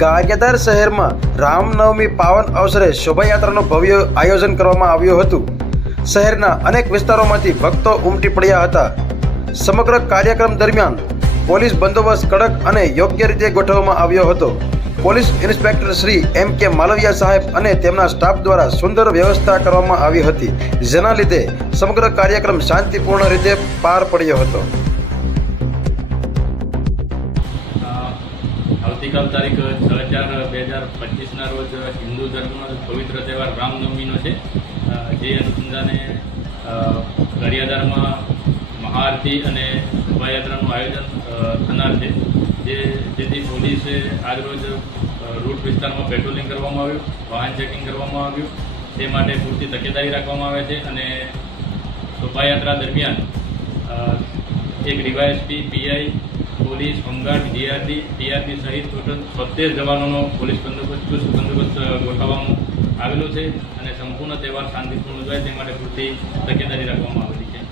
ગારિયાધાર શહેરમાં રામનવમી પાવન અવસરે શોભાયાત્રાનું ભવ્ય આયોજન કરવામાં આવ્યું હતું. શહેરના અનેક વિસ્તારોમાંથી ભક્તો ઉમટી પડ્યા હતા. સમગ્ર કાર્યક્રમ દરમિયાન પોલીસ બંદોબસ્ત કડક અને યોગ્ય રીતે ગોઠવવામાં આવ્યો હતો. પોલીસ ઇન્સ્પેક્ટર શ્રી એમ કે માલવિયા સાહેબ અને તેમના સ્ટાફ દ્વારા સુંદર વ્યવસ્થા કરવામાં આવી હતી, જેના લીધે સમગ્ર કાર્યક્રમ શાંતિપૂર્ણ રીતે પાર પડ્યો હતો. આવતીકાલ તારીખ છ ચાર, બે હજાર પચીસના રોજ હિન્દુ ધર્મનો પવિત્ર તહેવાર રામનવમીનો છે જે અનુસંધાને ગારિયાધારમાં મહાઆરતી અને શોભાયાત્રાનું આયોજન થનાર છે. જે જેથી પોલીસે આજરોજ રૂટ વિસ્તારમાં પેટ્રોલિંગ કરવામાં આવ્યું, વાહન ચેકિંગ કરવામાં આવ્યું. તે માટે પૂરતી તકેદારી રાખવામાં આવે છે અને શોભાયાત્રા દરમિયાન એક DYSP, PI police home guard GRD TRP સહિત ટોટલ છોતેર જવાનોનો પોલીસ બંદોબસ્ત, ચુસ્ત બંદોબસ્ત ગોઠવવામાં આવેલો છે અને સંપૂર્ણ તહેવાર શાંતિપૂર્ણ ઉજવાય તે માટે પૂરતી તકેદારી રાખવામાં આવેલી છે.